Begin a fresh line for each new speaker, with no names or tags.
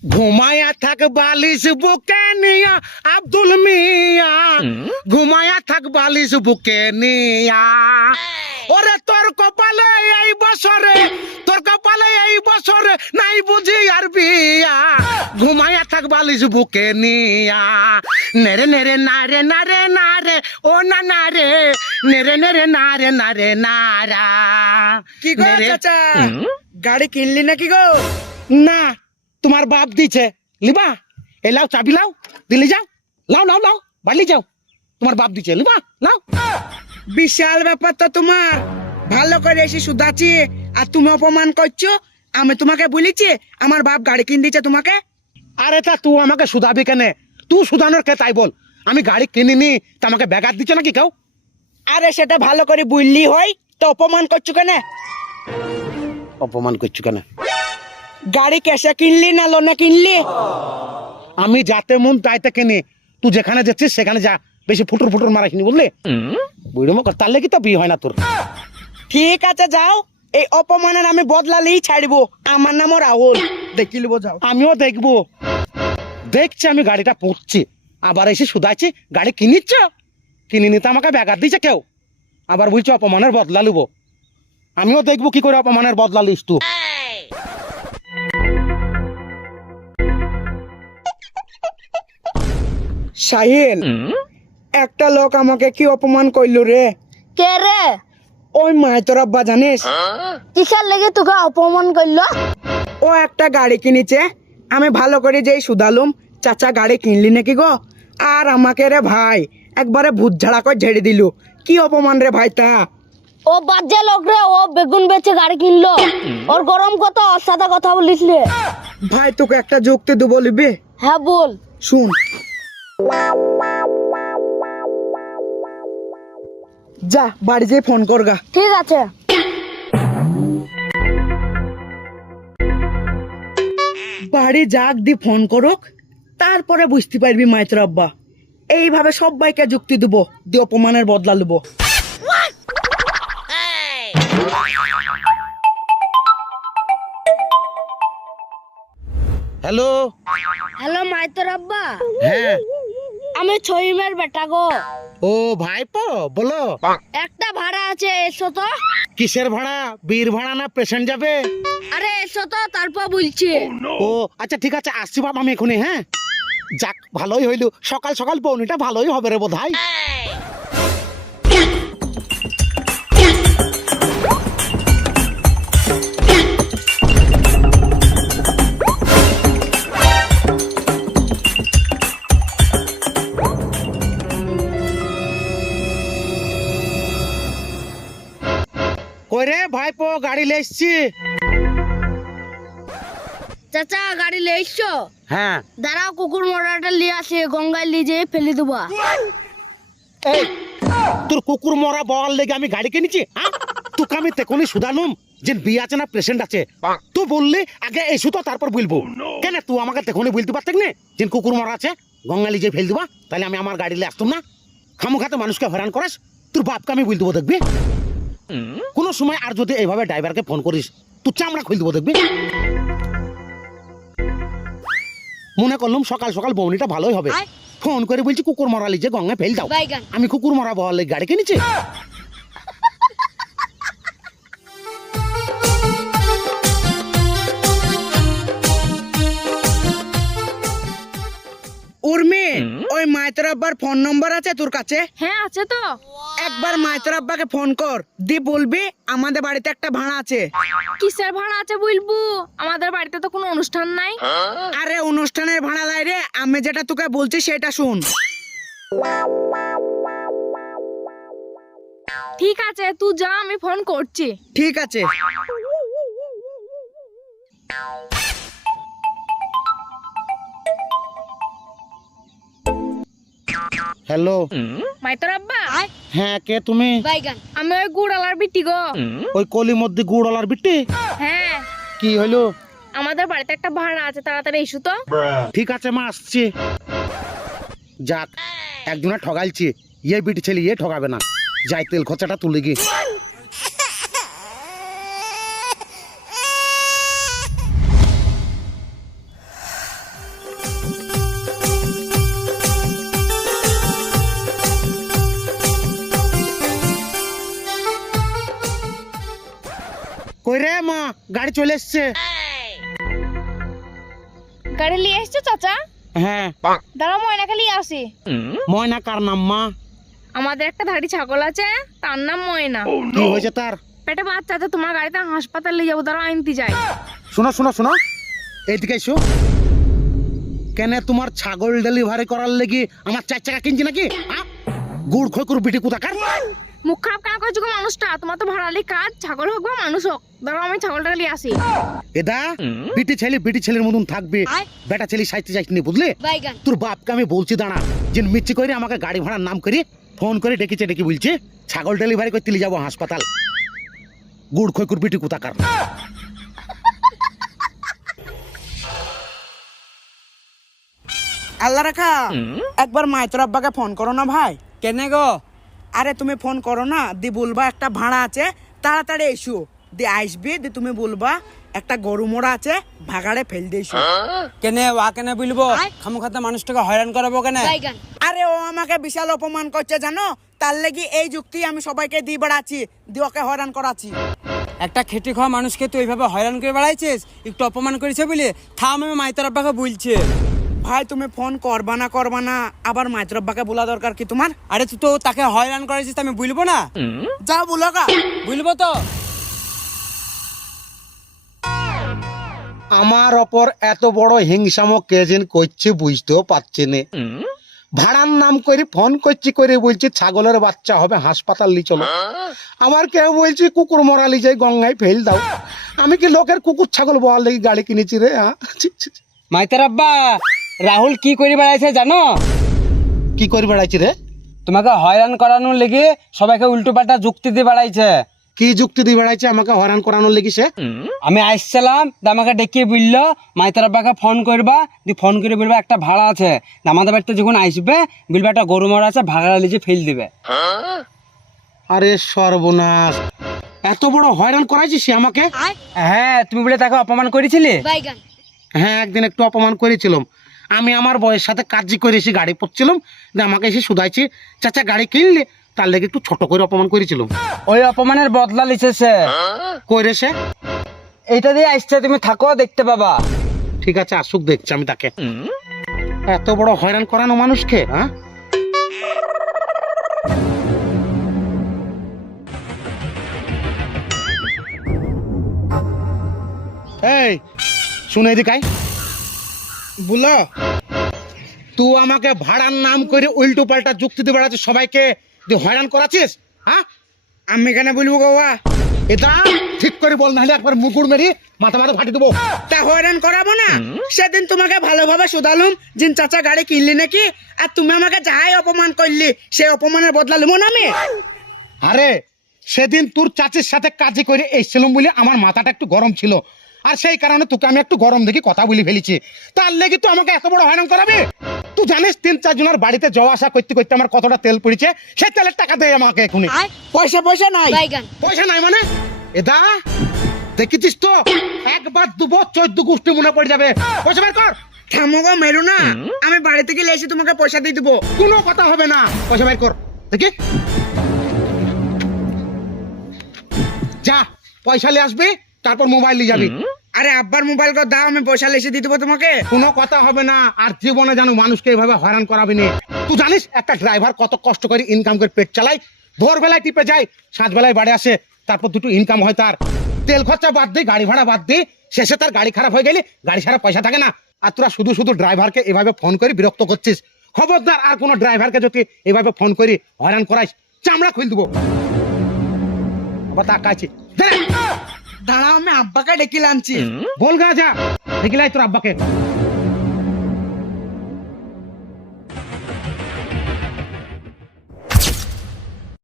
ঘুমায়া থাক বালিশ বুকে নিয়া আব্দুল মিয়া, ঘুমায়া থাক বালিশ বুকে নিয়া। ওরে তোর কপালে এই বছরে, তোর কপালে এই বছরে নাই বুঝি আর বিয়া। ঘুমায়া থাক বালিশ বুকে নিয়া। নেরে নেরে নারে নারে নারে ও না নারে, নেরে নেরে নারে নারে নারা।
কি গো চাচা, গাড়ি কিনলি নাকি গো?
না, তোমার বাপ দিছে। লিবা এ লাও, চাবি লাও, দিল্লি যাও। লাও লাও লাও, বাড়ি যাও, তোমার বাপ দিছে। লিবা লাও।
বিশাল ব্যাপার তো তোমার। ভালো করে এসে শুধাচ্ছি আর তুমি অপমান করছো। আমি তোমাকে বলেছি আমার বাপ গাড়ি কিনে দিচ্ছে তোমাকে?
আরে তা তুই আমাকে শুধাবি কেন? তুই শুধানোর কে তাই বল। আমি গাড়ি কিনিনি, তা আমাকে ব্যাঘাত দিচ্ছে নাকি কেউ?
আরে সেটা ভালো করে বুঝলি হয় তো অপমান করছো কেন?
অপমান করছো কেন?
গাড়ি ক্যাশে কিনলি না লোনে কিনলি?
আমি যাতে মন তাইতে কিনি। তুই যেখানে যাচ্ছিস সেখানে যা, বেশি ফুটুর ফুটুর মারাখিনি বুঝলি? বুড়ো মুখ তার লেগে তো বিয়ে হয় না তোর।
ঠিক আছে যাও, এই অপমানের আমি বদলালেই ছাড়বো। আমার নামও রাহুল, দেখি লিবো যাও।
আমিও দেখবো। দেখছি আমি গাড়িটা পড়ছি, আবার এসে শুধাইছি গাড়ি কিনিচ্ছ। কিনিনি তো আমাকে ব্যাঘাত দিচ্ছে কেউ, আবার বলছি অপমানের বদলা লুবো। আমিও দেখবো কি করে অপমানের বদলা লিস তুই।
সাহিল, একটা লোক আমাকে কি অপমান করলো রে।
কে রে?
ওই মায় তোর আব্বা জানিস?
কিসের লেগে তোকে অপমান করলো?
ও একটা গাড়ি কিনেছে। আমি ভালো করে যেই শুধালুম চাচা গাড়ি কিনলি নাকি গো, আর আমাকে রে ভাই একবারে ভূত ঝাড়া করে ঝেড়ে দিল। কি অপমান রে ভাই তা।
ও বাজে লোক রে, ও বেগুন বেচে গাড়ি কিনলো। ওর গরম কত, ওর সাথে কথা বলিস রে।
ভাই তোকে একটা যুক্তি দেবো, লিবি?
হ্যাঁ বল।
শুন, যা বাড়ি যেয়ে ফোন করগা।
ঠিক আছে।
বাড়ি যাক দি ফোন করুক, তারপরে বুঝতে পারবি মাইতর আব্বা। এইভাবে সবাইকে যুক্তি দেবো, দি অপমানের বদলা নেবো।
হ্যালো।
হ্যালো মাইতর আব্বা,
হ্যাঁ।
আমি ছইমের বেটা গো।
ও ভাইপো বলো।
একটা ভাড়া আছে, এসো তো।
কিসের ভাড়া? বীর ভাড়া না পেশেন্ট যাবে?
আরে এসো তো, তারপর বলছি।
ও আচ্ছা ঠিক আছে, আসছি বাপ আমি এখনই। হ্যাঁ যাক, ভালোই হইল। সকাল সকাল পৌনিটা ভালোই হবে রে বোধ হয়। কই রে ভাইপো, গাড়ি লে এসছি।
চাচা গাড়ি লে এসছো?
হ্যাঁ।
দাঁড়াও, কুকুর মরাটা লিয়ে আসে, গঙ্গায় নিয়ে যেয়ে ফেলে দেবা।
এই তোর কুকুর মরা বল লেগে আমি গাড়ি কিনেছি? হ্যাঁ, তোকে আমি তেকনি শুধালুম যে বিয়ে আছে না পেশেন্ট আছে, তুই বললি আগে এসু তো তারপর বলবো। কেন তুই আমাকে তেকনি বলতে পারতেন না যে কুকুর মরা আছে গঙ্গা লিজে ফেল দিবা? তাহলে আমি আমার গাড়ি লে আসতাম না। খামুখাতে মানুষকে হয়রান করাস, তোর বাপকে আমি বল দেবো দেখবি। কোন সময় আর যদি এইভাবে ড্রাইভারকে ফোন করিস, তুই চামড়া খুল দেবো দেখবি। মনে করলাম সকাল সকাল বৌনিটা ভালোই হবে, ফোন করে বলছি কুকুর মরা লিজে গঙ্গা ফেল দাও। আমি কুকুর মরা বল গাড়ি কিনেছি।
উর্মি, ওই মাইতর আব্বার ফোন নম্বর আছে তোর কাছে?
হ্যাঁ আছে তো।
একবার মাইতর আব্বাকে ফোন কর, দি বলবি আমাদের বাড়িতে একটা ভাড়া আছে।
কিসের ভাড়া আছে বলবো? আমাদের বাড়িতে তো কোনো অনুষ্ঠান নাই।
আরে অনুষ্ঠানের ভাড়া লাই রে, আমি যেটা তোকে বলছি সেটা শুন।
ঠিক আছে তুই যা, আমি ফোন করছি।
ঠিক আছে।
হ্যালো।
মাইতর আব্বা?
হ্যাঁ কে তুমি?
আমি ওই গুড়ালার বিটি গো।
ওই কলির মধ্যে গুড়লার বিটি?
হ্যাঁ।
কি হইলো?
আমাদের বাড়িতে একটা ভাড়া আছে, তাড়াতাড়ি এসো তো।
ঠিক আছে মা, আসছি। যাক, একজনে ঠগাইছি, ইয়ে বিটি ছেলে ইয়ে ঠগাবে না। যাই তেল খরচাটা তুলে গিয়ে। গাড়ি চলে এসছে।
গাড়ি নিয়ে এসছো চাচা?
হ্যাঁ।
দাঁড়াও ময়নাকে নিয়ে আসি।
ময়না কার নাম মা?
আমাদের একটা ধাড়ি ছাগল আছে, তার নাম ময়না।
কি হয়েছে তার?
পেটে বাচ্চা আছে, তোমার গাড়িতে হাসপাতাল নিয়ে যাবো, দাঁড়াও আনতে যাই।
শোনো শোনো শোনো, এইদিকে এসো। কেন তোমার ছাগল ডেলিভারি করার লেগে আমার 4 চাকা কিনছি নাকি? গুড় খৈকুর বিটি কোথাকার।
মুখ খারাপ কেন করছো গো মানুষটা? তোমার তো ভাড়ালি কাজ, ছাগল হোক বা মানুষ হোক। দাঁড়াও আমি ছাগলটাকে নিয়ে আসি।
এদা বিটি ছেলের মতন থাকবে, বেটা ছেলে সাইতে যাইনি বুঝলে? তোর বাপকে আমি বলছি দাঁড়া, যে মিচ্ছি করে আমাকে গাড়ি ভাড়ার নাম করে ফোন করে ডেকে বলছে ছাগল ডেলিভারি করতে নিয়ে যাবো হাসপাতাল। গুড় খৈকুর বিটি কোথাকার।
আল্লাহ রাখা, একবার মাইতর আব্বাকে ফোন করো না ভাই।
কেনে গো?
আরে তুমি ফোন করো না, দি বলবা একটা ভাড়া আছে, তাড়াতাড়ি এসো। দি আসবি, দি তুমি বলবা একটা গরু মোড়া আছে, ভাগাড়ে ফেল দিয়েছো।
কেনে ওয়া কেনে বলবো? খামুখাতে মানুষটাকে হয়রান করাবো কেনে?
আরে ও আমাকে বিশাল অপমান করছে জানো, তার লাগি এই যুক্তি আমি সবাইকে দিয়ে বেড়াচ্ছি, দিয়ে ওকে হয়রান করাচ্ছি।
একটা খেটে খাওয়া মানুষকে তুই এইভাবে হয়রান করে বেড়াইছিস, একটু অপমান করেছে বলে থাম, আমি মাইতার আব্বাকে বলছে।
ভাই তুমি ফোন করবা না, আবার মাইতর আব্বাকে বলা দরকার কি তোমার?
আরে তুই তো তাকে হয়রান করেছিস, আমি বলবো না?
যাও বলো গা।
বলবো তো।
আমার ওপর এত বড় হিংসামো কেজেন করছে বুঝতেও পারছে না। ভাড়ার নাম করে ফোন করছি করে বলছে ছাগলের বাচ্চা হবে, হাসপাতাল লি চলো। আমার কেউ বলছে কুকুর মরালি যাই গঙ্গায় ফেল দাও। আমি কি লোকের কুকুর ছাগল বলার লেগে গাড়ি কিনেছি রে?
মাইতার আব্বা, রাহুল কি করে বেড়াইছে জানো?
কি করে বেড়াইছি রে?
তোমাকে হয়রান করানোর লেগে সবাইকে উল্টো পাল্টা যুক্তি দিয়ে বেড়াইছে।
কি যুক্তি দিয়ে বেড়াইছে আমাকে হয়রান করানোর লেগেছে?
আমি আসছিলাম, আমাকে ডেকে বললো মাইতার আব্বাকে ফোন করবা, দি ফোন করে বলবা একটা ভাড়া আছে, আমাদের বাড়িতে যখন আসবে বলবা একটা গরু মারা আছে, ভাড়া লিজে ফেল দিবে।
আরে সর্বনাশ, এত বড় হয়রান করাইছি সে আমাকে?
হ্যাঁ, তুমি বলে তাকে অপমান করেছিলে।
হ্যাঁ, একদিন একটু অপমান করেছিলাম। আমি আমার বয়ের সাথে কাজই করে এসে গাড়ি পড়ছিলাম, আমাকে এসে শুধাইছি চাচা গাড়ি কিনলে, তার লেগে একটু ছোট করে অপমান করেছিলাম।
ওই অপমানের বদলা লিখেছে।
কইরে সে?
এইটা দিয়ে আসছে, তুমি থাকো দেখতে পাবা।
ঠিক আছে, আসুক, দেখছি আমি তাকে। এত বড় হয়রান করানো মানুষকে, হ্যাঁ? এই শুনে এদিকে আয়।
বলো।
তুই আমাকে ভাড়ার নাম করে উল্টো পাল্টা যুক্তি দিয়ে বেড়াচ্ছিস, সবাইকে তুই হয়রান করাচ্ছিস, হ্যাঁ?
আমি কেন বলবো গোয়া?
এটা ঠিক করে বল, নাহলে একবার মুকুর মেরি মাথা ফাটি দেবো।
তা হয়রান করাবো না? সেদিন তোমাকে ভালোভাবে শুধালুম জিন চাচা গাড়ি কিনলি নাকি, আর তুমি আমাকে যাই অপমান করলি, সেই অপমানের বদলা লিমো না আমি?
আরে সেদিন তোর চাচির সাথে কাজে করে এসেছিলাম বলে আমার মাথাটা একটু গরম ছিল, আর সেই কারণে তোকে আমি একটু গরম দেখি কথা বলে ফেলেছি। তার লেগে তুই আমাকে এত বড় হয়রান করাবি? তুই জানিস 3-4 জনের বাড়িতে যাওয়া আসা করতে করতে আমার কতটা তেল পড়েছে? সেই তেলের টাকা দে আমাকে এখনই।
পয়সা নাই?
পয়সা নাই মানে? এদা দেখেছিস তো, একবার দুবো 14 গোষ্ঠী মনে পড়ে যাবে। পয়সা বের কর।
থামো গো, মেরো না, আমি বাড়ি থেকে এসে তোমাকে পয়সা দিয়ে দিবো।
কোনো কথা হবে না, পয়সা বের কর দেখি। যা পয়সা নিয়ে আসবি, তারপর মোবাইল নিয়ে যাবি।
আরে আব্বার মোবাইল কো দাও, আমি পয়সা এসে দিয়ে দিবো তোমাকে।
কোনো কথা হবে না, আর জীবনে জানো মানুষকে এইভাবে হয়রান করাবি না। তুই জানিস একটা ড্রাইভার কত কষ্ট করে ইনকাম করে পেট চালায়, ভোরবেলায় টিপে যায়, সাঁঝবেলায় বাড়ি আসে, তারপর দুটো ইনকাম হয় তার, তেল খরচা বাদ দিয়ে, গাড়ি ভাড়া বাদ দিয়ে, শেষে তার গাড়ি খারাপ হয়ে গেলে গাড়ি ছাড়া পয়সা থাকে না। আর তোরা শুধু শুধু ড্রাইভারকে এভাবে ফোন করে বিরক্ত করছিস। খবরদার, আর কোনো ড্রাইভারকে যদি এভাবে ফোন করি হয়রান করাইস, চামড়া খুলে দেবো। আবার তাকাচ্ছি,
দাঁড়াও, আমি আব্বাকে ডেকে আনছি।
বল গা, যা ডেকে লাই তোর আব্বাকে।